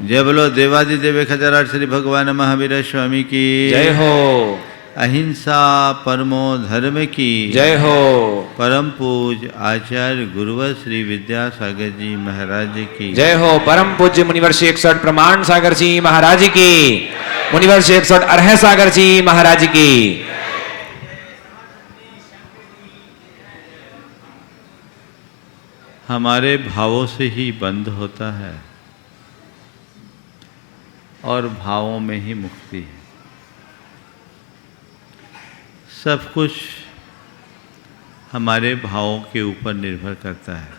जय बोलो देवादिदेव खजराट श्री भगवान महावीर स्वामी की जय हो। अहिंसा परमो धर्म की जय हो। परम पूज आचार्य गुरुवर श्री विद्यासागर जी महाराज की जय हो। परम पूज्य मुनिवर श्री 61 प्रमाण सागर जी महाराज की, मुनिवर श्री 61 अरह सागर जी महाराज की। हमारे भावों से ही बंध होता है और भावों में ही मुक्ति है। सब कुछ हमारे भावों के ऊपर निर्भर करता है।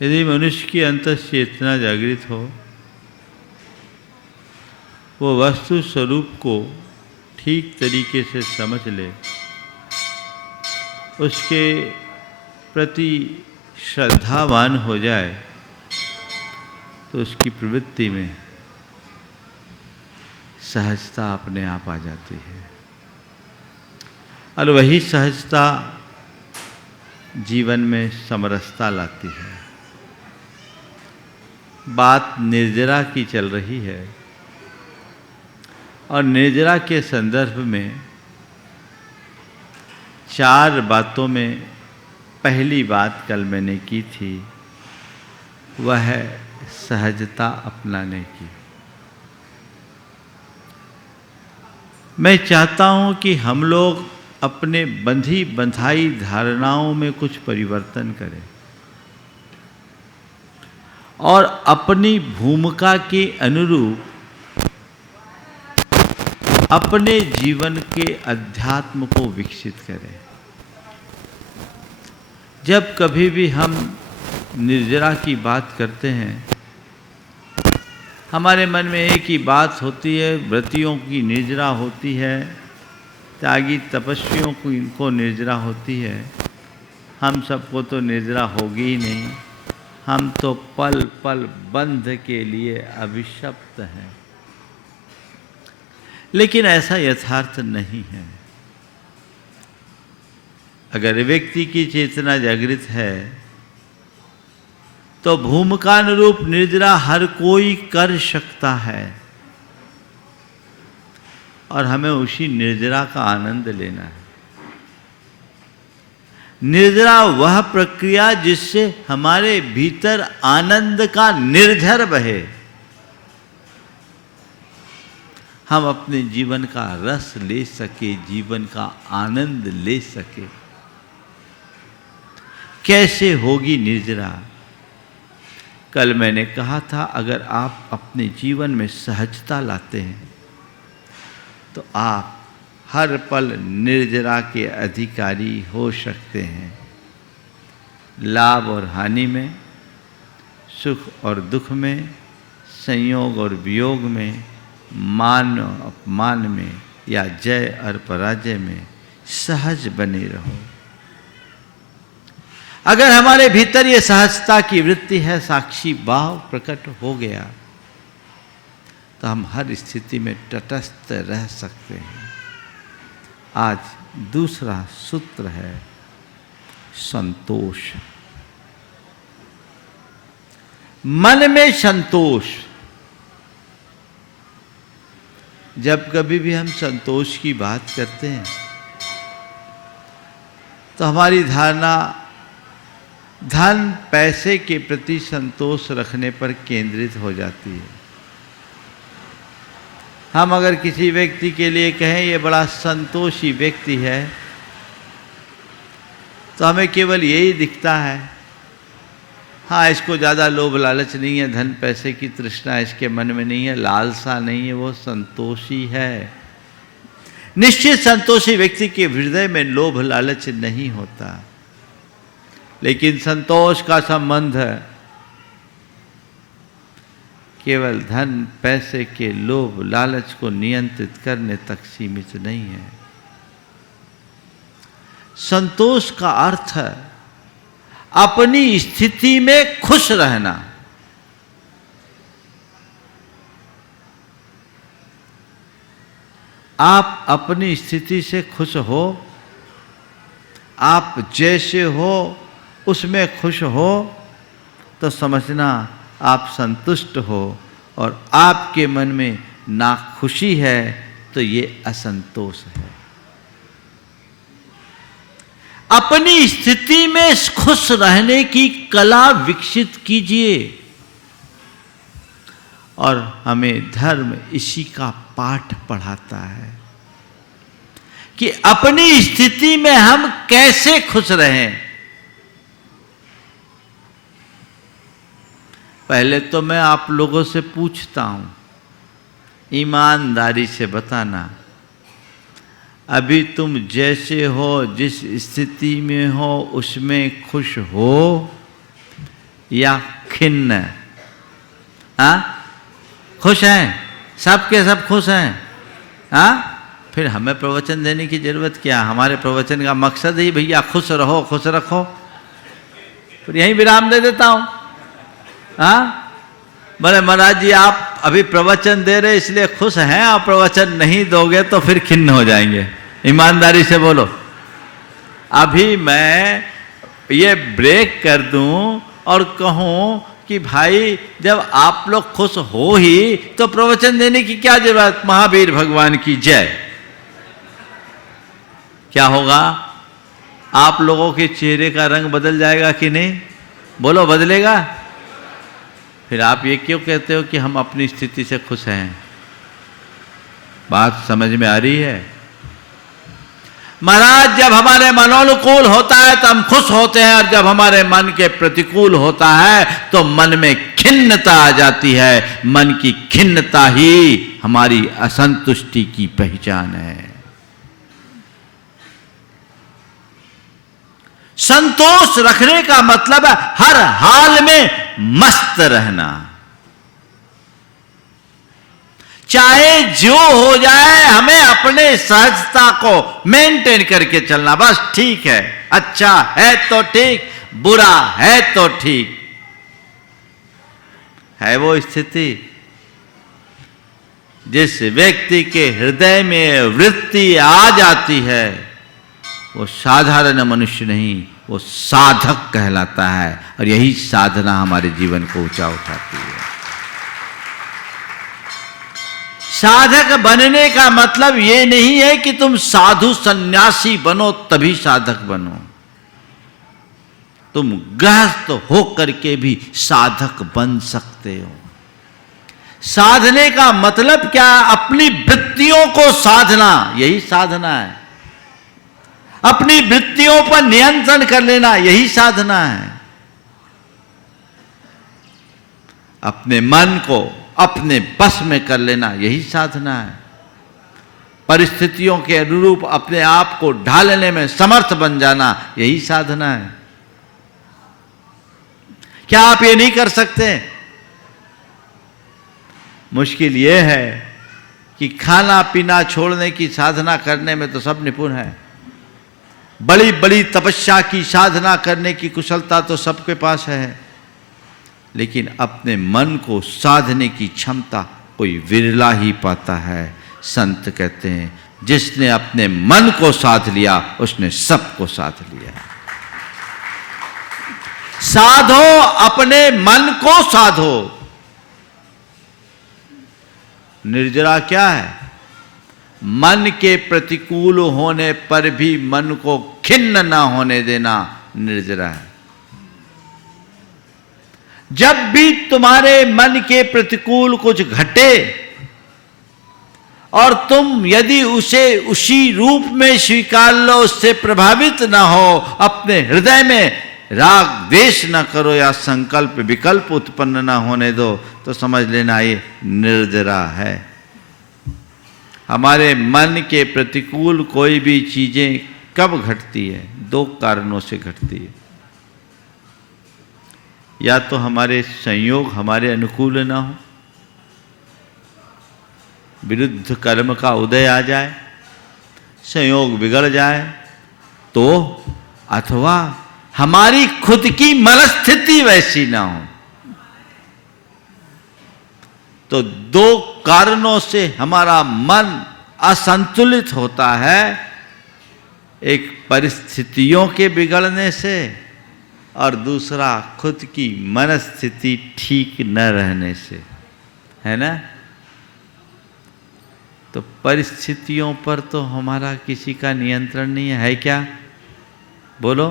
यदि मनुष्य की अंतःचेतना जागृत हो, वो वस्तु स्वरूप को ठीक तरीके से समझ ले, उसके प्रति श्रद्धावान हो जाए, तो उसकी प्रवृत्ति में सहजता अपने आप आ जाती है। और वही सहजता जीवन में समरसता लाती है। बात निर्जरा की चल रही है और निर्जरा के संदर्भ में 4 बातों में पहली बात कल मैंने की थी, वह है सहजता अपनाने की। मैं चाहता हूं कि हम लोग अपने बंधी बंधाई धारणाओं में कुछ परिवर्तन करें और अपनी भूमिका के अनुरूप अपने जीवन के अध्यात्म को विकसित करें। जब कभी भी हम निर्जरा की बात करते हैं, हमारे मन में एक ही बात होती है, व्रतियों की निर्जरा होती है, त्यागी तपस्वियों को निर्जरा होती है। हम सबको तो निर्जरा होगी ही नहीं, हम तो पल पल बंध के लिए अभिशप्त हैं। लेकिन ऐसा यथार्थ नहीं है। अगर व्यक्ति की चेतना जागृत है तो भूमिकानुरूप निर्जरा हर कोई कर सकता है और हमें उसी निर्जरा का आनंद लेना है। निर्जरा वह प्रक्रिया जिससे हमारे भीतर आनंद का निर्झर बहे, हम अपने जीवन का रस ले सके, जीवन का आनंद ले सके। कैसे होगी निर्जरा? कल मैंने कहा था, अगर आप अपने जीवन में सहजता लाते हैं तो आप हर पल निर्जरा के अधिकारी हो सकते हैं। लाभ और हानि में, सुख और दुख में, संयोग और वियोग में, मान और अपमान में या जय और पराजय में सहज बने रहो। अगर हमारे भीतर ये सहजता की वृत्ति है, साक्षी भाव प्रकट हो गया, तो हम हर स्थिति में तटस्थ रह सकते हैं। आज दूसरा सूत्र है संतोष। मन में संतोष। जब कभी भी हम संतोष की बात करते हैं तो हमारी धारणा धन पैसे के प्रति संतोष रखने पर केंद्रित हो जाती है। हम अगर किसी व्यक्ति के लिए कहें ये बड़ा संतोषी व्यक्ति है, तो हमें केवल यही दिखता है, हाँ इसको ज़्यादा लोभ लालच नहीं है, धन पैसे की तृष्णा इसके मन में नहीं है, लालसा नहीं है, वो संतोषी है। निश्चित संतोषी व्यक्ति के हृदय में लोभ लालच नहीं होता, लेकिन संतोष का संबंध केवल धन पैसे के लोभ लालच को नियंत्रित करने तक सीमित नहीं है। संतोष का अर्थ है अपनी स्थिति में खुश रहना। आप अपनी स्थिति से खुश हो, आप जैसे हो उसमें खुश हो, तो समझना आप संतुष्ट हो और आपके मन में नाखुशी है तो ये असंतोष है। अपनी स्थिति में खुश रहने की कला विकसित कीजिए और हमें धर्म इसी का पाठ पढ़ाता है कि अपनी स्थिति में हम कैसे खुश रहें। पहले तो मैं आप लोगों से पूछता हूं, ईमानदारी से बताना, अभी तुम जैसे हो, जिस स्थिति में हो, उसमें खुश हो या खिन्न? हाँ, खुश हैं? सब के सब खुश हैं? हाँ, फिर हमें प्रवचन देने की जरूरत क्या? हमारे प्रवचन का मकसद ही भैया खुश रहो, खुश रखो। फिर यहीं विराम दे देता हूं। हाँ, बोले महाराज जी आप अभी प्रवचन दे रहे इसलिए खुश हैं, और प्रवचन नहीं दोगे तो फिर खिन्न हो जाएंगे। ईमानदारी से बोलो। अभी मैं ये ब्रेक कर दूं और कहूं कि भाई जब आप लोग खुश हो ही तो प्रवचन देने की क्या जरूरत? महावीर भगवान की जय। क्या होगा? आप लोगों के चेहरे का रंग बदल जाएगा कि नहीं? बोलो, बदलेगा? फिर आप ये क्यों कहते हो कि हम अपनी स्थिति से खुश हैं? बात समझ में आ रही है? महाराज जब हमारे मनोनुकूल होता है तो हम खुश होते हैं, और जब हमारे मन के प्रतिकूल होता है तो मन में खिन्नता आ जाती है। मन की खिन्नता ही हमारी असंतुष्टि की पहचान है। संतोष रखने का मतलब है हर हाल में मस्त रहना, चाहे जो हो जाए हमें अपने सहजता को मेंटेन करके चलना। बस ठीक है, अच्छा है तो ठीक, बुरा है तो ठीक है। वो स्थिति जिस व्यक्ति के हृदय में वृत्ति आ जाती है वो साधारण मनुष्य नहीं, वो साधक कहलाता है। और यही साधना हमारे जीवन को ऊंचा उठाती है। साधक बनने का मतलब ये नहीं है कि तुम साधु सन्यासी बनो तभी साधक बनो। तुम गृहस्थ होकर के भी साधक बन सकते हो। साधने का मतलब क्या? अपनी वृत्तियों को साधना, यही साधना है। अपनी वृत्तियों पर नियंत्रण कर लेना, यही साधना है। अपने मन को अपने बस में कर लेना, यही साधना है। परिस्थितियों के अनुरूप अपने आप को ढालने में समर्थ बन जाना, यही साधना है। क्या आप ये नहीं कर सकते? मुश्किल ये है कि खाना पीना छोड़ने की साधना करने में तो सब निपुण है। बड़ी बड़ी तपस्या की साधना करने की कुशलता तो सबके पास है, लेकिन अपने मन को साधने की क्षमता कोई विरला ही पाता है। संत कहते हैं जिसने अपने मन को साध लिया उसने सबको साध लिया। साधो, अपने मन को साधो। निर्जरा क्या है? मन के प्रतिकूल होने पर भी मन को खिन्न ना होने देना निर्जरा है। जब भी तुम्हारे मन के प्रतिकूल कुछ घटे और तुम यदि उसे उसी रूप में स्वीकार लो, उससे प्रभावित ना हो, अपने हृदय में राग द्वेष न करो या संकल्प विकल्प उत्पन्न ना होने दो, तो समझ लेना ये निर्जरा है। हमारे मन के प्रतिकूल कोई भी चीजें कब घटती है? दो कारणों से घटती है। या तो हमारे संयोग हमारे अनुकूल ना हो, विरुद्ध कर्म का उदय आ जाए, संयोग बिगड़ जाए, तो अथवा हमारी खुद की मनस्थिति वैसी ना हो। तो दो कारणों से हमारा मन असंतुलित होता है। एक परिस्थितियों के बिगड़ने से और दूसरा खुद की मनस्थिति ठीक न रहने से, है ना। तो परिस्थितियों पर तो हमारा किसी का नियंत्रण नहीं है क्या? बोलो,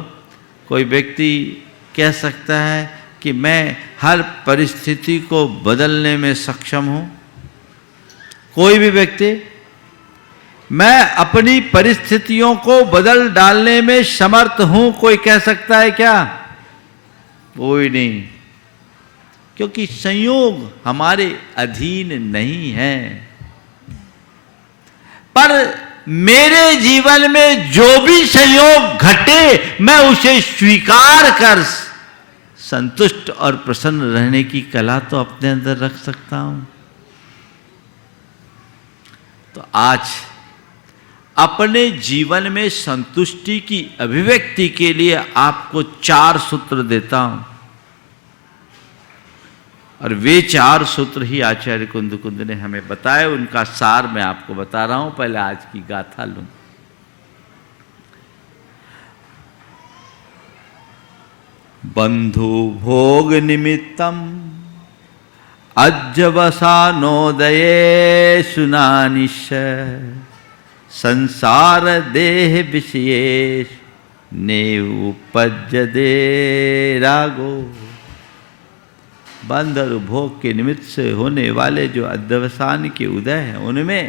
कोई व्यक्ति कह सकता है कि मैं हर परिस्थिति को बदलने में सक्षम हूं? कोई भी व्यक्ति, मैं अपनी परिस्थितियों को बदल डालने में समर्थ हूं, कोई कह सकता है क्या? कोई नहीं, क्योंकि संयोग हमारे अधीन नहीं है। पर मेरे जीवन में जो भी संयोग घटे, मैं उसे स्वीकार कर संतुष्ट और प्रसन्न रहने की कला तो अपने अंदर रख सकता हूं। तो आज अपने जीवन में संतुष्टि की अभिव्यक्ति के लिए आपको 4 सूत्र देता हूं, और वे 4 सूत्र ही आचार्य कुंद ने हमें बताए। उनका सार मैं आपको बता रहा हूं। पहले आज की गाथा लूं। बंधु भोग निमित्तम अज्जवसानोदये सुनानिश संसार देह विषयेश ने उपज्जदे रागो। बंध और भोग के निमित्त से होने वाले जो अध्यवसान के उदय हैं, उनमें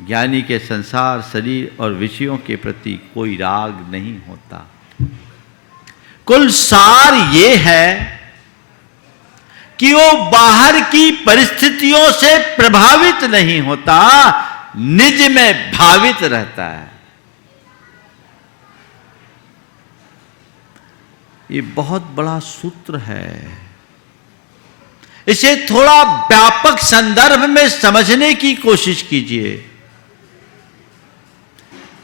ज्ञानी के संसार, शरीर और विषयों के प्रति कोई राग नहीं होता। कुल सार ये है कि वो बाहर की परिस्थितियों से प्रभावित नहीं होता, निज में भावित रहता है। ये बहुत बड़ा सूत्र है। इसे थोड़ा व्यापक संदर्भ में समझने की कोशिश कीजिए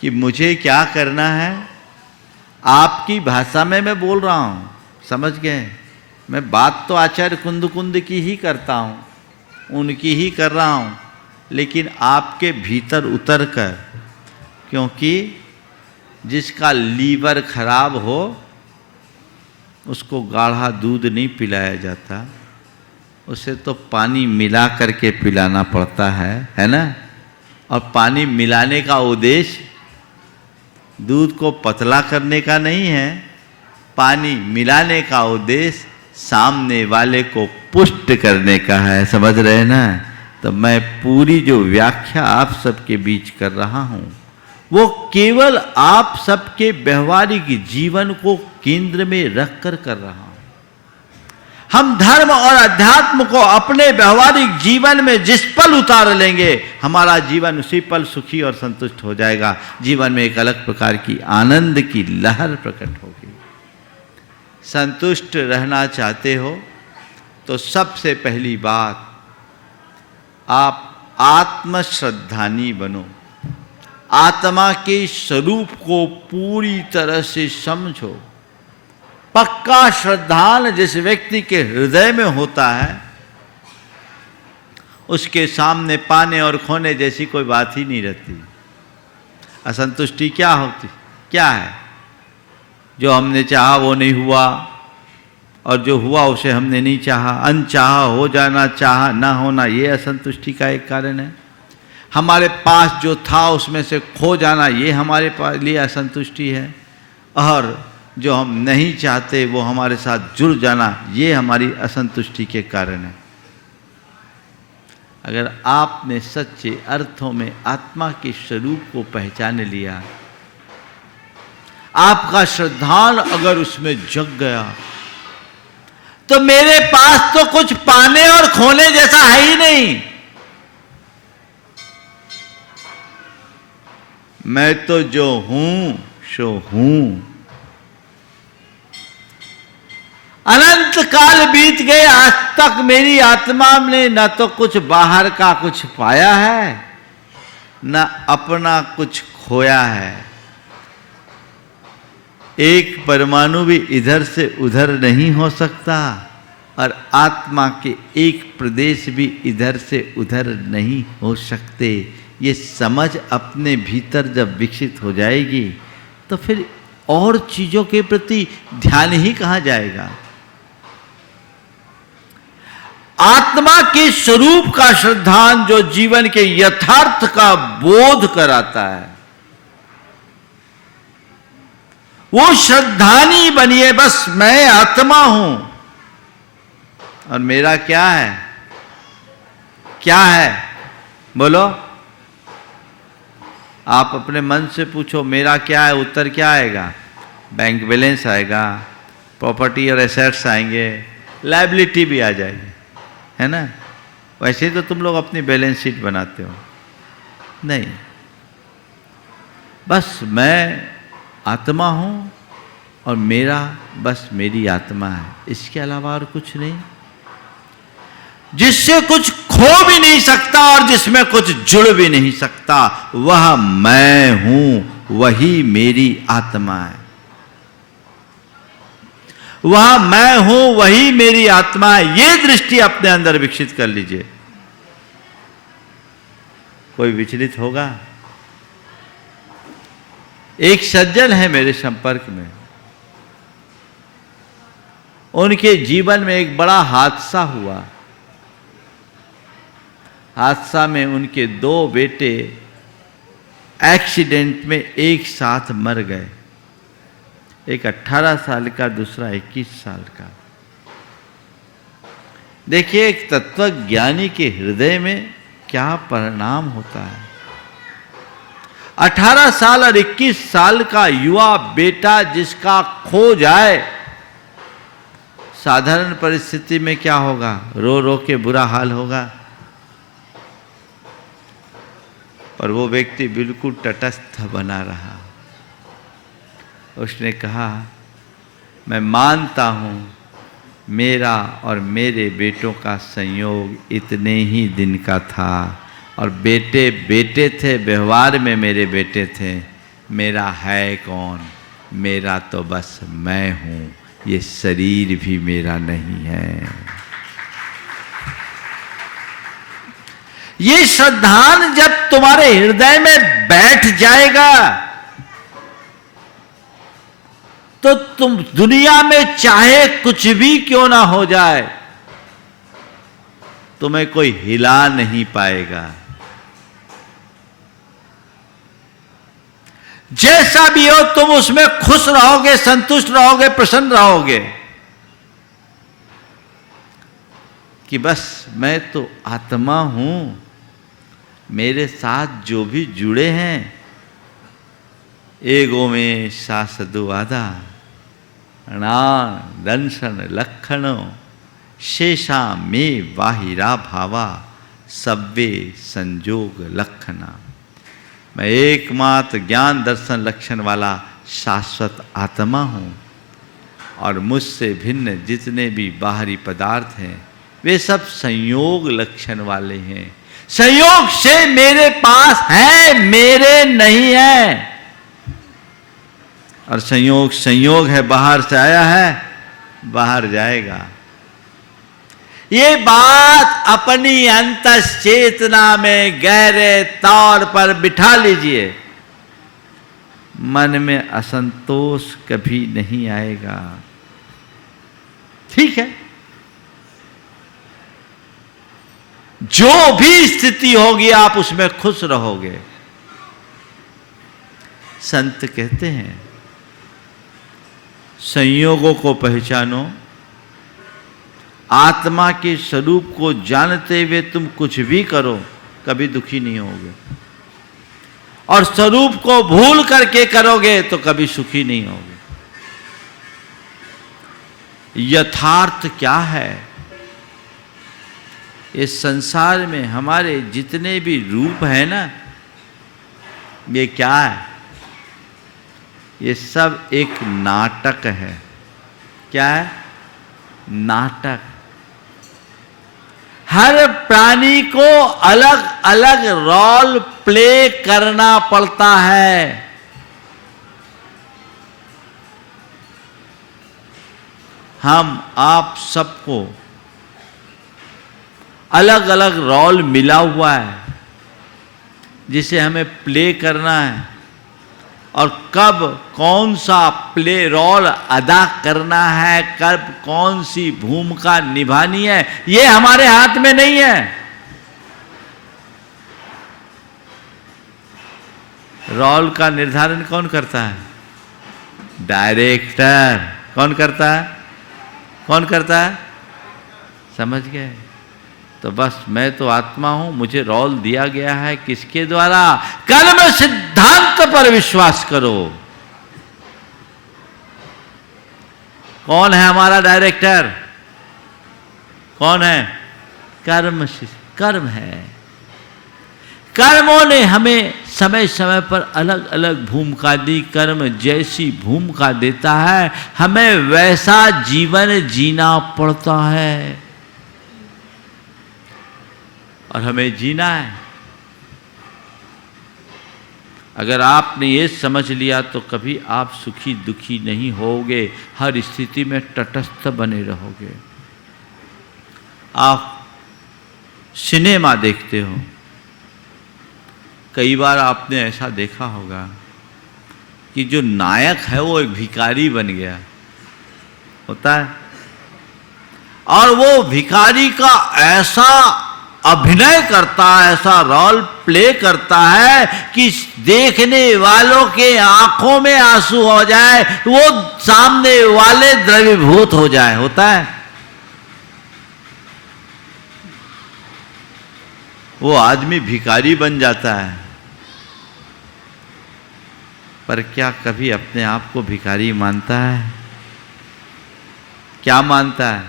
कि मुझे क्या करना है। आपकी भाषा में मैं बोल रहा हूं, समझ गए? मैं बात तो आचार्य कुंद की ही करता हूं, उनकी ही कर रहा हूं, लेकिन आपके भीतर उतर कर, क्योंकि जिसका लीवर खराब हो उसको गाढ़ा दूध नहीं पिलाया जाता, उसे तो पानी मिला करके पिलाना पड़ता है ना। और पानी मिलाने का उद्देश्य दूध को पतला करने का नहीं है, पानी मिलाने का उद्देश्य सामने वाले को पुष्ट करने का है। समझ रहे ना? तो मैं पूरी जो व्याख्या आप सबके बीच कर रहा हूं, वो केवल आप सबके व्यवहारिक जीवन को केंद्र में रखकर कर रहा हूं। हम धर्म और अध्यात्म को अपने व्यवहारिक जीवन में जिस पल उतार लेंगे, हमारा जीवन उसी पल सुखी और संतुष्ट हो जाएगा। जीवन में एक अलग प्रकार की आनंद की लहर प्रकट होगी। संतुष्ट रहना चाहते हो तो सबसे पहली बात, आप आत्मश्रद्धानी बनो। आत्मा के स्वरूप को पूरी तरह से समझो। पक्का श्रद्धान जिस व्यक्ति के हृदय में होता है, उसके सामने पाने और खोने जैसी कोई बात ही नहीं रहती। असंतुष्टि क्या होती, क्या है? जो हमने चाहा वो नहीं हुआ, और जो हुआ उसे हमने नहीं चाहा। अनचाहा हो जाना, चाहा ना होना, ये असंतुष्टि का एक कारण है। हमारे पास जो था उसमें से खो जाना, ये हमारे लिए असंतुष्टि है। और जो हम नहीं चाहते वो हमारे साथ जुड़ जाना, ये हमारी असंतुष्टि के कारण है। अगर आपने सच्चे अर्थों में आत्मा के स्वरूप को पहचान लिया, आपका श्रद्धान अगर उसमें जग गया, तो मेरे पास तो कुछ पाने और खोने जैसा है ही नहीं। मैं तो जो हूं सो हूं। अनंत काल बीत गए, आज तक मेरी आत्मा ने न तो कुछ बाहर का कुछ पाया है, न अपना कुछ खोया है। एक परमाणु भी इधर से उधर नहीं हो सकता, और आत्मा के एक प्रदेश भी इधर से उधर नहीं हो सकते। ये समझ अपने भीतर जब विकसित हो जाएगी, तो फिर और चीजों के प्रति ध्यान ही कहां जाएगा। आत्मा के स्वरूप का श्रद्धान जो जीवन के यथार्थ का बोध कराता है, वो श्रद्धानी बनिए। बस मैं आत्मा हूं और मेरा क्या है, क्या है बोलो। आप अपने मन से पूछो मेरा क्या है, उत्तर क्या आएगा? बैंक बैलेंस आएगा, प्रॉपर्टी और एसेट्स आएंगे, लायबिलिटी भी आ जाएगी, है ना। वैसे तो तुम लोग अपनी बैलेंस शीट बनाते हो। नहीं, बस मैं आत्मा हूं और मेरा बस मेरी आत्मा है, इसके अलावा और कुछ नहीं, जिससे कुछ खो भी नहीं सकता और जिसमें कुछ जुड़ भी नहीं सकता। वह मैं हूं, वही मेरी आत्मा है। वह मैं हूं, वही मेरी आत्मा है। ये दृष्टि अपने अंदर विकसित कर लीजिए। कोई विचलित होगा? एक सज्जन है मेरे संपर्क में, उनके जीवन में एक बड़ा हादसा हुआ। हादसा में उनके 2 बेटे एक्सीडेंट में एक साथ मर गए। एक 18 साल का, दूसरा 21 साल का। देखिए, एक तत्वज्ञानी के हृदय में क्या परिणाम होता है। 18 साल और 21 साल का युवा बेटा जिसका खो जाए, साधारण परिस्थिति में क्या होगा? रो रो के बुरा हाल होगा। पर वो व्यक्ति बिल्कुल तटस्थ बना रहा। उसने कहा, मैं मानता हूं मेरा और मेरे बेटों का संयोग इतने ही दिन का था, और बेटे बेटे थे, व्यवहार में मेरे बेटे थे। मेरा है कौन? मेरा तो बस मैं हूं, ये शरीर भी मेरा नहीं है। ये श्रद्धान जब तुम्हारे हृदय में बैठ जाएगा तो तुम दुनिया में चाहे कुछ भी क्यों ना हो जाए, तुम्हें कोई हिला नहीं पाएगा। जैसा भी हो तुम उसमें खुश रहोगे, संतुष्ट रहोगे, प्रसन्न रहोगे कि बस मैं तो आत्मा हूं, मेरे साथ जो भी जुड़े हैं, एगो में शासदु आदा अणान दंशन लक्षणों शेषा में बाहिरा भावा सब्बे संजोग लक्षणा। मैं एकमात्र ज्ञान दर्शन लक्षण वाला शाश्वत आत्मा हूँ, और मुझसे भिन्न जितने भी बाहरी पदार्थ हैं वे सब संयोग लक्षण वाले हैं। संयोग से मेरे पास है, मेरे नहीं है। और संयोग संयोग है, बाहर से आया है, बाहर जाएगा। ये बात अपनी अंतश्चेतना में गहरे तौर पर बिठा लीजिए। मन में असंतोष कभी नहीं आएगा। ठीक है, जो भी स्थिति होगी आप उसमें खुश रहोगे। संत कहते हैं, संयोगों को पहचानो, आत्मा के स्वरूप को जानते हुए तुम कुछ भी करो कभी दुखी नहीं होगे, और स्वरूप को भूल करके करोगे तो कभी सुखी नहीं होगे। यथार्थ क्या है? इस संसार में हमारे जितने भी रूप है ना, ये क्या है? ये सब एक नाटक है। क्या है? नाटक। हर प्राणी को अलग अलग रोल प्ले करना पड़ता है। हम आप सबको अलग अलग रोल मिला हुआ है जिसे हमें प्ले करना है, और कब कौन सा प्ले रोल अदा करना है, कब कौन सी भूमिका निभानी है, ये हमारे हाथ में नहीं है। रोल का निर्धारण कौन करता है? डायरेक्टर। कौन करता है? कौन करता है? समझ गए? तो बस मैं तो आत्मा हूं, मुझे रोल दिया गया है किसके द्वारा? कर्म सिद्धांत पर विश्वास करो। कौन है हमारा डायरेक्टर? कौन है? कर्म है। कर्मों ने हमें समय समय पर अलग अलग भूमिका दी। कर्म जैसी भूमिका देता है हमें वैसा जीवन जीना पड़ता है, और हमें जीना है। अगर आपने ये समझ लिया तो कभी आप सुखी दुखी नहीं होगे, हर स्थिति में तटस्थ बने रहोगे। आप सिनेमा देखते हो, कई बार आपने ऐसा देखा होगा कि जो नायक है वो एक भिखारी बन गया होता है, और वो भिखारी का ऐसा अभिनय करता है, ऐसा रोल प्ले करता है कि देखने वालों के आंखों में आंसू हो जाए, वो सामने वाले द्रवीभूत हो जाए। होता है, वो आदमी भिखारी बन जाता है। पर क्या कभी अपने आप को भिखारी मानता है? क्या मानता है?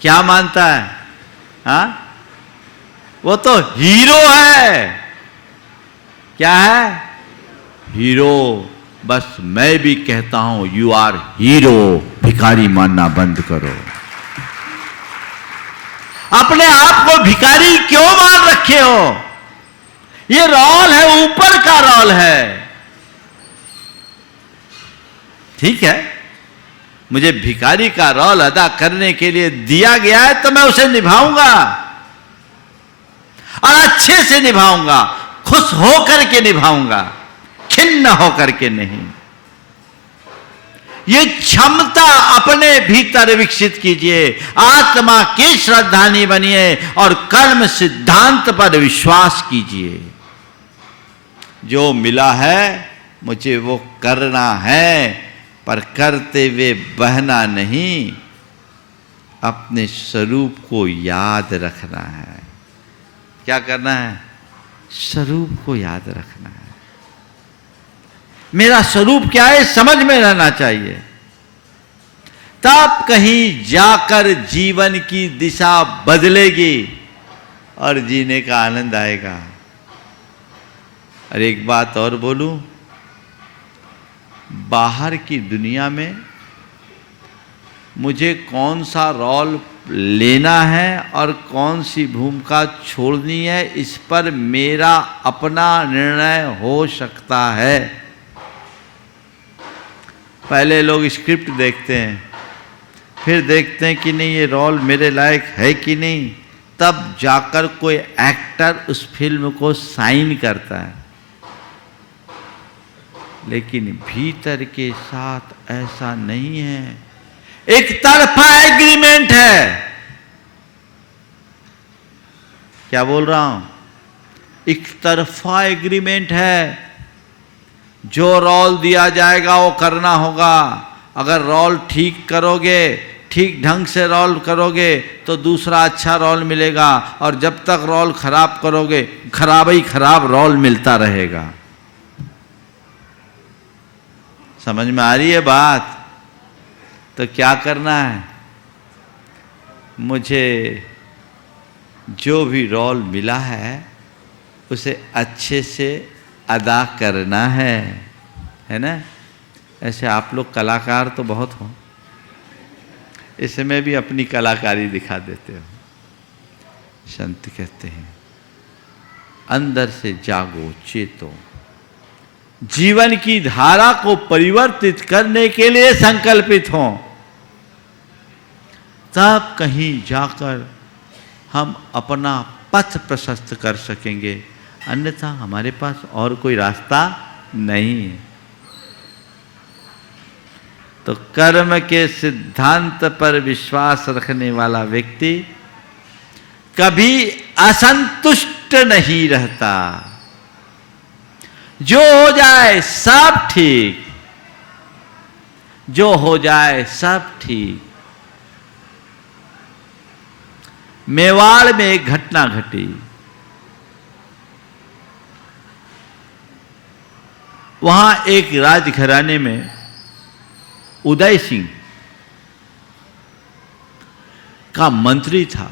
क्या मानता है? हाँ, वो तो हीरो है। क्या है? हीरो। बस मैं भी कहता हूं यू आर हीरो। भिखारी मानना बंद करो। अपने आप को भिखारी क्यों मान रखे हो? ये रोल है, ऊपर का रोल है। ठीक है, मुझे भिखारी का रोल अदा करने के लिए दिया गया है तो मैं उसे निभाऊंगा, और अच्छे से निभाऊंगा, खुश होकर के निभाऊंगा, खिन्न होकर के नहीं। ये क्षमता अपने भीतर विकसित कीजिए, आत्मा के श्रद्धानी बनिए और कर्म सिद्धांत पर विश्वास कीजिए। जो मिला है मुझे वो करना है, पर करते हुए बहना नहीं, अपने स्वरूप को याद रखना है। क्या करना है? स्वरूप को याद रखना है। मेरा स्वरूप क्या है समझ में रहना चाहिए, तब कहीं जाकर जीवन की दिशा बदलेगी और जीने का आनंद आएगा। और एक बात और बोलूं, बाहर की दुनिया में मुझे कौन सा रोल लेना है और कौन सी भूमिका छोड़नी है, इस पर मेरा अपना निर्णय हो सकता है। पहले लोग स्क्रिप्ट देखते हैं, फिर देखते हैं कि नहीं ये रोल मेरे लायक है कि नहीं, तब जाकर कोई एक्टर उस फिल्म को साइन करता है। लेकिन भीतर के साथ ऐसा नहीं है, एक तरफा एग्रीमेंट है। क्या बोल रहा हूं? एक तरफा एग्रीमेंट है। जो रोल दिया जाएगा वो करना होगा। अगर रोल ठीक करोगे, ठीक ढंग से रोल करोगे तो दूसरा अच्छा रोल मिलेगा, और जब तक रोल खराब करोगे खराब ही खराब रोल मिलता रहेगा। समझ में आ रही है बात? तो क्या करना है? मुझे जो भी रोल मिला है उसे अच्छे से अदा करना है ना? ऐसे आप लोग कलाकार तो बहुत हो, इसमें भी अपनी कलाकारी दिखा देते हो। संत कहते हैं अंदर से जागो, चेतो, जीवन की धारा को परिवर्तित करने के लिए संकल्पित हो, तब कहीं जाकर हम अपना पथ प्रशस्त कर सकेंगे। अन्यथा हमारे पास और कोई रास्ता नहीं है। तो कर्म के सिद्धांत पर विश्वास रखने वाला व्यक्ति कभी असंतुष्ट नहीं रहता। जो हो जाए सब ठीक, जो हो जाए सब ठीक। मेवाड़ में एक घटना घटी। वहां एक राजघराने में उदय सिंह का मंत्री था।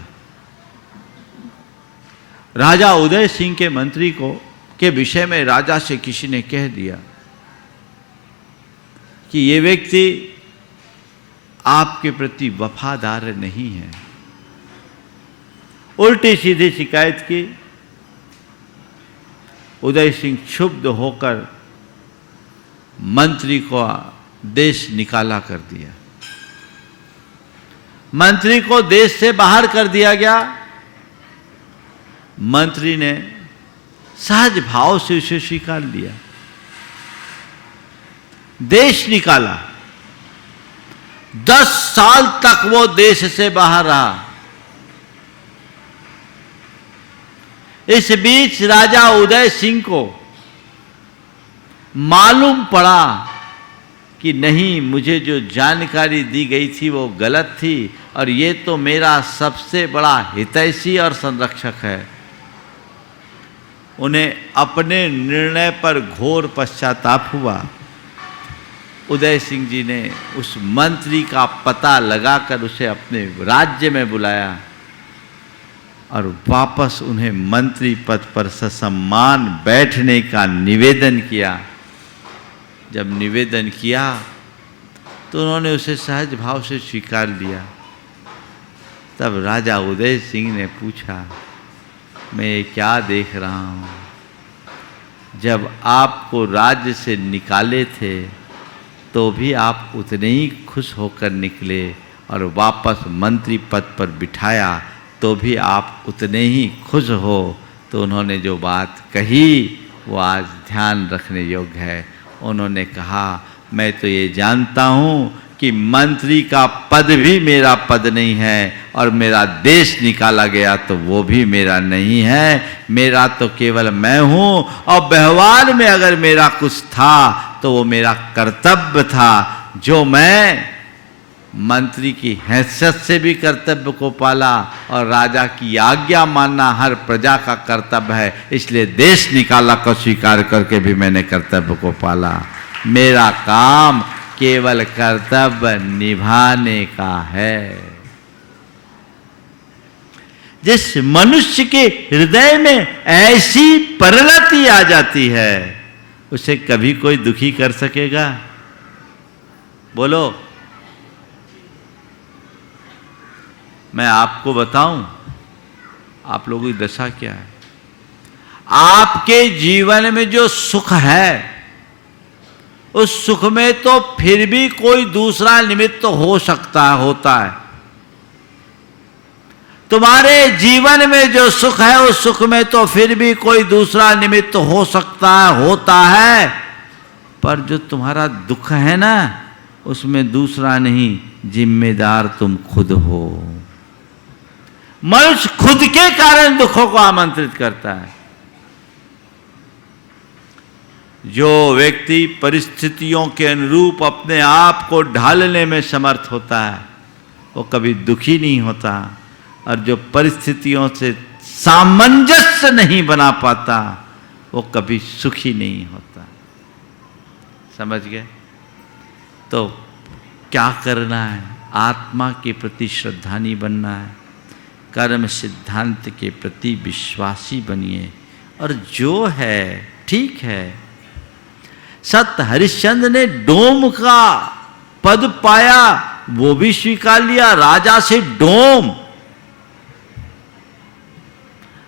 राजा उदय सिंह के मंत्री को के विषय में राजा से किसी ने कह दिया कि ये व्यक्ति आपके प्रति वफादार नहीं है। उल्टी सीधी शिकायत की। उदय सिंह क्षुब्ध होकर मंत्री को देश निकाला कर दिया। मंत्री को देश से बाहर कर दिया गया। मंत्री ने सहज भाव से उसे स्वीकार लिया, देश निकाला। 10 साल तक वो देश से बाहर रहा। इस बीच राजा उदय सिंह को मालूम पड़ा कि नहीं, मुझे जो जानकारी दी गई थी वो गलत थी और ये तो मेरा सबसे बड़ा हितैषी और संरक्षक है। उन्हें अपने निर्णय पर घोर पश्चाताप हुआ। उदय सिंह जी ने उस मंत्री का पता लगाकर उसे अपने राज्य में बुलाया और वापस उन्हें मंत्री पद पर ससम्मान बैठने का निवेदन किया। जब निवेदन किया तो उन्होंने उसे सहज भाव से स्वीकार लिया। तब राजा उदय सिंह ने पूछा, मैं ये क्या देख रहा हूँ? जब आपको राज्य से निकाले थे तो भी आप उतने ही खुश होकर निकले और वापस मंत्री पद पर बिठाया तो भी आप उतने ही खुश हो। तो उन्होंने जो बात कही वो आज ध्यान रखने योग्य है। उन्होंने कहा, मैं तो ये जानता हूँ कि मंत्री का पद भी मेरा पद नहीं है और मेरा देश निकाला गया तो वो भी मेरा नहीं है। मेरा तो केवल मैं हूँ और व्यवहार में अगर मेरा कुछ था तो वो मेरा कर्तव्य था, जो मैं मंत्री की हैसियत से भी कर्तव्य को पाला और राजा की आज्ञा मानना हर प्रजा का कर्तव्य है, इसलिए देश निकाला को स्वीकार करके भी मैंने कर्तव्य को पाला। मेरा काम केवल कर्तव्य निभाने का है। जिस मनुष्य के हृदय में ऐसी परलति आ जाती है उसे कभी कोई दुखी कर सकेगा? बोलो। मैं आपको बताऊं आप लोगों की दशा क्या है। आपके जीवन में जो सुख है उस सुख में तो फिर भी कोई दूसरा निमित्त हो सकता है, होता है। तुम्हारे जीवन में जो सुख है उस सुख में तो फिर भी कोई दूसरा निमित्त हो सकता है, होता है। पर जो तुम्हारा दुख है ना उसमें दूसरा नहीं, जिम्मेदार तुम खुद हो। मनुष्य खुद के कारण दुखों को आमंत्रित करता है। जो व्यक्ति परिस्थितियों के अनुरूप अपने आप को ढालने में समर्थ होता है वो कभी दुखी नहीं होता, और जो परिस्थितियों से सामंजस्य नहीं बना पाता वो कभी सुखी नहीं होता। समझ गए? तो क्या करना है? आत्मा के प्रति श्रद्धानी बनना है, कर्म सिद्धांत के प्रति विश्वासी बनिए, और जो है ठीक है। सत हरिश्चंद्र ने डोम का पद पाया, वो भी स्वीकार लिया, राजा से डोम,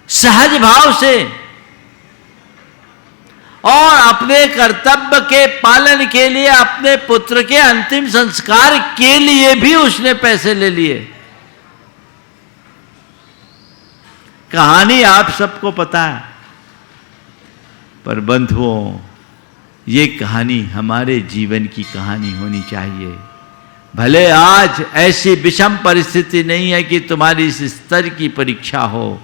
सहज भाव से, और अपने कर्तव्य के पालन के लिए अपने पुत्र के अंतिम संस्कार के लिए भी उसने पैसे ले लिए। कहानी आप सबको पता है। पर बंधुओं, ये कहानी हमारे जीवन की कहानी होनी चाहिए। भले आज ऐसी विषम परिस्थिति नहीं है कि तुम्हारी इस स्तर की परीक्षा हो,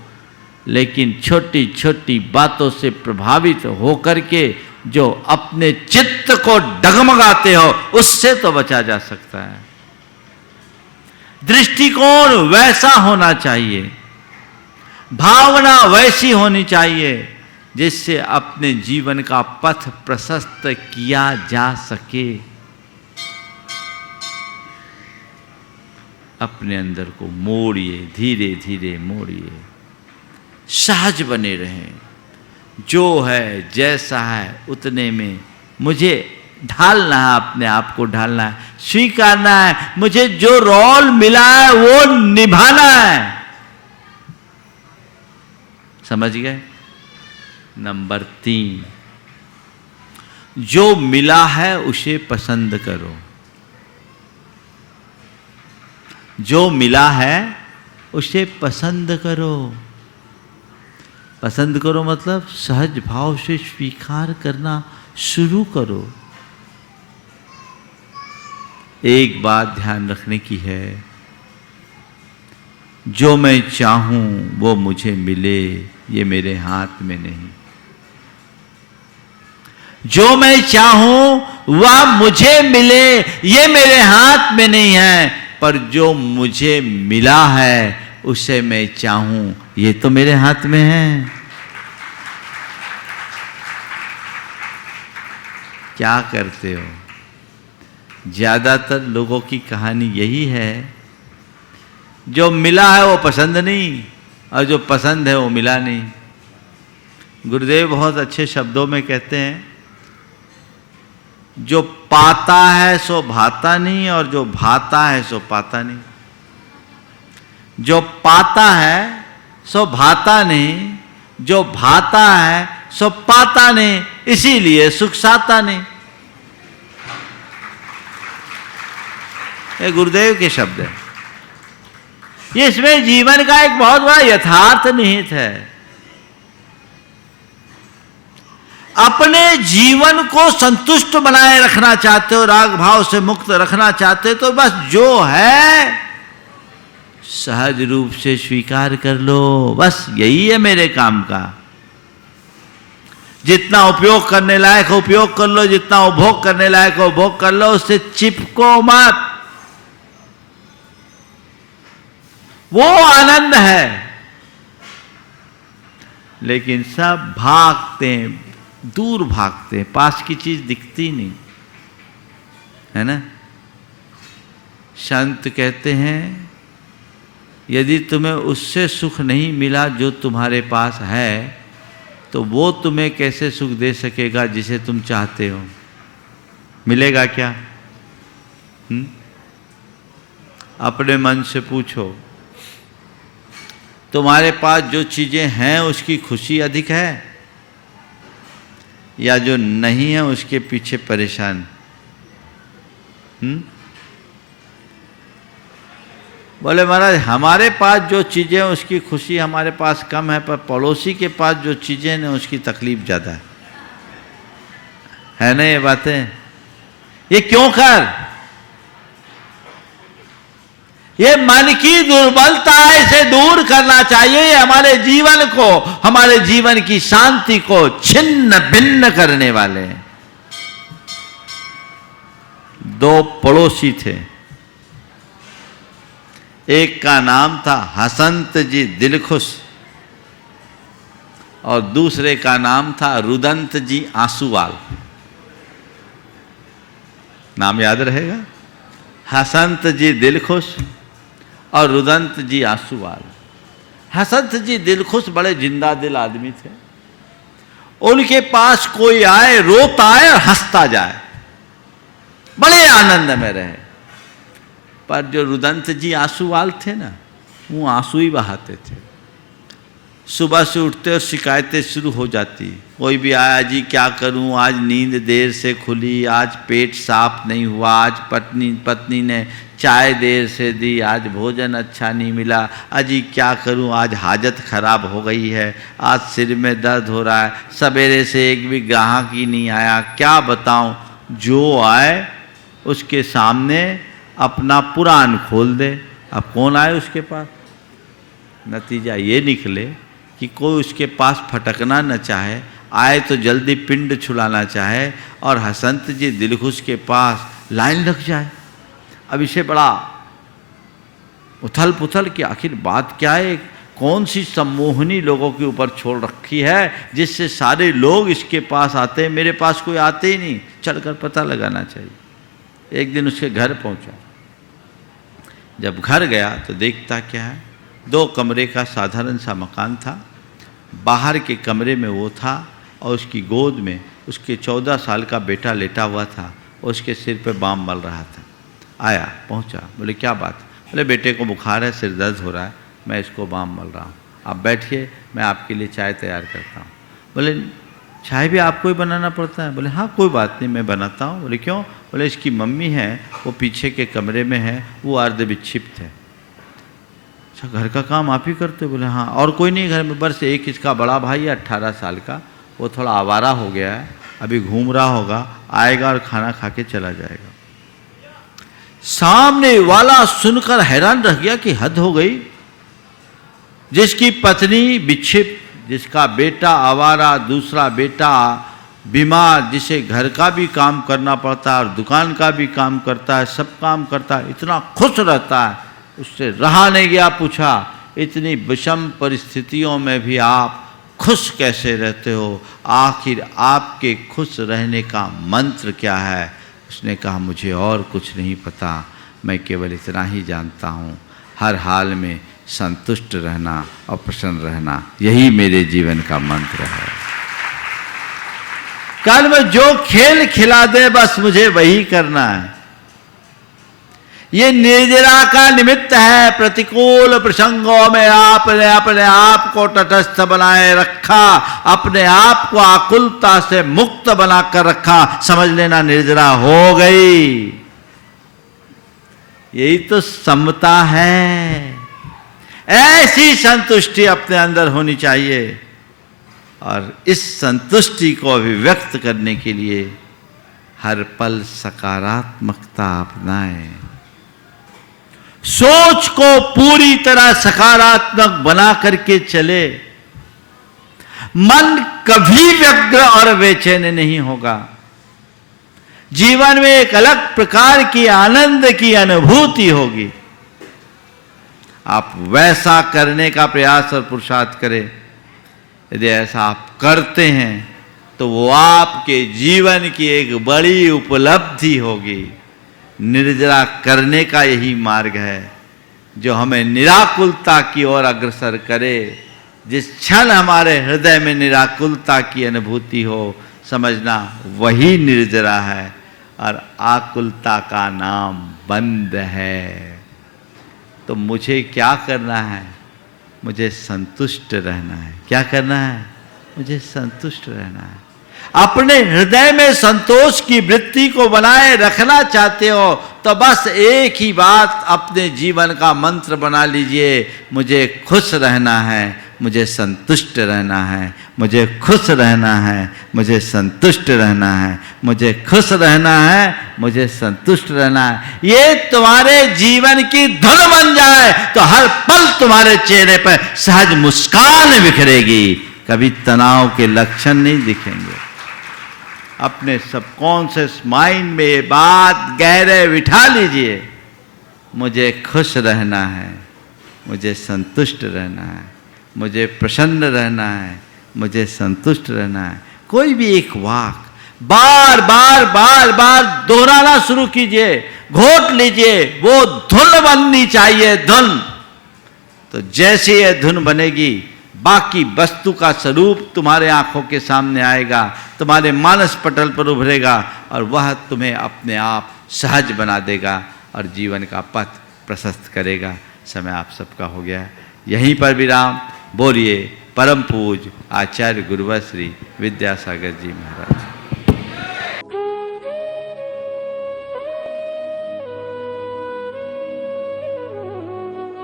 लेकिन छोटी छोटी बातों से प्रभावित होकर के जो अपने चित्त को डगमगाते हो, उससे तो बचा जा सकता है। दृष्टिकोण वैसा होना चाहिए, भावना वैसी होनी चाहिए जिससे अपने जीवन का पथ प्रशस्त किया जा सके। अपने अंदर को मोड़िए, धीरे धीरे मोड़िए, सहज बने रहें। जो है जैसा है उतने में मुझे ढालना है, अपने आप को ढालना है, स्वीकारना है। मुझे जो रोल मिला है वो निभाना है। समझ गए? नंबर 3, जो मिला है उसे पसंद करो। जो मिला है उसे पसंद करो। पसंद करो मतलब सहज भाव से स्वीकार करना शुरू करो। एक बात ध्यान रखने की है, जो मैं चाहूं वो मुझे मिले, ये मेरे हाथ में नहीं। जो मैं चाहूं वह मुझे मिले, ये मेरे हाथ में नहीं है। पर जो मुझे मिला है उसे मैं चाहूं, ये तो मेरे हाथ में है। क्या करते हो? ज्यादातर लोगों की कहानी यही है, जो मिला है वो पसंद नहीं और जो पसंद है वो मिला नहीं। गुरुदेव बहुत अच्छे शब्दों में कहते हैं, जो पाता है सो भाता नहीं और जो भाता है सो पाता नहीं। जो पाता है सो भाता नहीं, जो भाता है सो पाता नहीं, इसीलिए सुख साता नहीं। ये गुरुदेव के शब्द है। ये इसमें जीवन का एक बहुत बड़ा यथार्थ निहित है। अपने जीवन को संतुष्ट बनाए रखना चाहते हो, राग भाव से मुक्त रखना चाहते हो, तो बस जो है सहज रूप से स्वीकार कर लो। बस यही है मेरे काम का। जितना उपयोग करने लायक हो उपयोग कर लो, जितना उपभोग करने लायक हो उपभोग कर लो, उससे चिपको मत। वो आनंद है। लेकिन सब भागते हैं, दूर भागते हैं, पास की चीज दिखती नहीं है ना। संत कहते हैं, यदि तुम्हें उससे सुख नहीं मिला जो तुम्हारे पास है, तो वो तुम्हें कैसे सुख दे सकेगा जिसे तुम चाहते हो? मिलेगा क्या? अपने मन से पूछो, तुम्हारे पास जो चीजें हैं उसकी खुशी अधिक है या जो नहीं है उसके पीछे परेशान? बोले महाराज, हमारे पास जो चीजें हैं उसकी खुशी हमारे पास कम है, पर पड़ोसी के पास जो चीजें हैं उसकी तकलीफ ज्यादा है ना। ये बातें ये क्यों कर? ये मन की दुर्बलता है, इसे दूर करना चाहिए। ये हमारे जीवन को, हमारे जीवन की शांति को छिन्न भिन्न करने वाले हैं। 2 पड़ोसी थे, एक का नाम था हसंत जी दिलखुश और दूसरे का नाम था रुदंत जी आंसूवाल। नाम याद रहेगा, हसंत जी दिलखुश और रुदंत जी आंसूवाल। हसंत जी दिलखुश बड़े जिंदा दिल आदमी थे। उनके पास कोई आए, रोता आए और हंसता जाए, बड़े आनंद में रहे। पर जो रुदंत जी आंसूवाल थे ना, वो आंसू ही बहाते थे। सुबह से उठते और शिकायतें शुरू हो जाती। कोई भी आया, जी क्या करूं, आज नींद देर से खुली, आज पेट साफ नहीं हुआ, आज पत्नी ने चाय देर से दी, आज भोजन अच्छा नहीं मिला, अजी क्या करूं, आज हाजत खराब हो गई है, आज सिर में दर्द हो रहा है, सवेरे से एक भी ग्राहक ही नहीं आया, क्या बताऊं। जो आए उसके सामने अपना पुराण खोल दे। अब कौन आए उसके पास? नतीजा ये निकले कि कोई उसके पास फटकना न चाहे, आए तो जल्दी पिंड छुड़ाना चाहे, और हसंत जी दिलखुश के पास लाइन लग जाए। अब इसे बड़ा उथल पुथल कि आखिर बात क्या है, कौन सी सम्मोहनी लोगों के ऊपर छोड़ रखी है जिससे सारे लोग इसके पास आते हैं, मेरे पास कोई आते ही नहीं। चलकर पता लगाना चाहिए। एक दिन उसके घर पहुंचा। जब घर गया तो देखता क्या है, 2 कमरे का साधारण सा मकान था। बाहर के कमरे में वो था और उसकी गोद में उसके 14 साल का बेटा लेटा हुआ था और उसके सिर पे बाम मल रहा था। आया, पहुंचा, बोले क्या बात? बोले बेटे को बुखार है, सिर दर्द हो रहा है, मैं इसको बाम मल रहा हूँ, आप बैठिए, मैं आपके लिए चाय तैयार करता हूँ। बोले चाय भी आपको ही बनाना पड़ता है? बोले हाँ कोई बात नहीं, मैं बनाता हूँ। बोले क्यों? बोले इसकी मम्मी है, वो पीछे के कमरे में है, वो अर्ध विक्षिप्त है। अच्छा, घर का काम आप ही करते? बोले हाँ। और कोई नहीं घर में? बस एक इसका बड़ा भाई है 18 साल का, वो थोड़ा आवारा हो गया है, अभी घूम रहा होगा, आएगा और खाना खा के चला जाएगा। सामने वाला सुनकर हैरान रह गया कि हद हो गई। जिसकी पत्नी विक्षिप्त, जिसका बेटा आवारा, दूसरा बेटा बीमार, जिसे घर का भी काम करना पड़ता है और दुकान का भी काम करता है, सब काम करता है, इतना खुश रहता है, उससे रहा नहीं गया। पूछा इतनी विषम परिस्थितियों में भी आप खुश कैसे रहते हो? आखिर आपके खुश रहने का मंत्र क्या है? उसने कहा मुझे और कुछ नहीं पता, मैं केवल इतना ही जानता हूँ, हर हाल में संतुष्ट रहना और प्रसन्न रहना, यही मेरे जीवन का मंत्र है। कल में जो खेल खिला दे बस मुझे वही करना है। ये निर्जरा का निमित्त है। प्रतिकूल प्रसंगों में आपने अपने आप को तटस्थ बनाए रखा, अपने आप को आकुलता से मुक्त बनाकर रखा, समझ लेना निर्जरा हो गई। यही तो समता है। ऐसी संतुष्टि अपने अंदर होनी चाहिए और इस संतुष्टि को अभिव्यक्त करने के लिए हर पल सकारात्मकता अपनाएं। सोच को पूरी तरह सकारात्मक बना करके चले। मन कभी व्यग्र और बेचैन नहीं होगा। जीवन में एक अलग प्रकार की आनंद की अनुभूति होगी। आप वैसा करने का प्रयास और पुरुषार्थ करें। यदि ऐसा आप करते हैं तो वो आपके जीवन की एक बड़ी उपलब्धि होगी। निर्जरा करने का यही मार्ग है जो हमें निराकुलता की ओर अग्रसर करे। जिस क्षण हमारे हृदय में निराकुलता की अनुभूति हो, समझना वही निर्जरा है और आकुलता का नाम बंद है। तो मुझे क्या करना है? मुझे संतुष्ट रहना है। क्या करना है? मुझे संतुष्ट रहना है। अपने हृदय में संतोष की वृत्ति को बनाए रखना चाहते हो तो बस एक ही बात अपने जीवन का मंत्र बना लीजिए, मुझे खुश रहना है, मुझे संतुष्ट रहना है, मुझे खुश रहना है, मुझे संतुष्ट रहना है, मुझे खुश रहना है, मुझे संतुष्ट रहना है। ये तुम्हारे जीवन की धुन बन जाए तो हर पल तुम्हारे चेहरे पर सहज मुस्कान बिखरेगी, कभी तनाव के लक्षण नहीं दिखेंगे। अपने सबकॉन्शियस माइंड में ये बात गहरे बिठा लीजिए, मुझे खुश रहना है, मुझे संतुष्ट रहना है, मुझे प्रसन्न रहना है, मुझे संतुष्ट रहना है। कोई भी एक वाक बार बार बार बार दोहराना शुरू कीजिए, घोट लीजिए, वो धुन बननी चाहिए, धुन। तो जैसे ये धुन बनेगी बाकी वस्तु का स्वरूप तुम्हारे आंखों के सामने आएगा, तुम्हारे मानस पटल पर उभरेगा और वह तुम्हें अपने आप सहज बना देगा और जीवन का पथ प्रशस्त करेगा। समय आप सबका हो गया, यहीं पर विराम। बोलिए परम पूज्य आचार्य गुरुवर श्री विद्यासागर जी महाराज।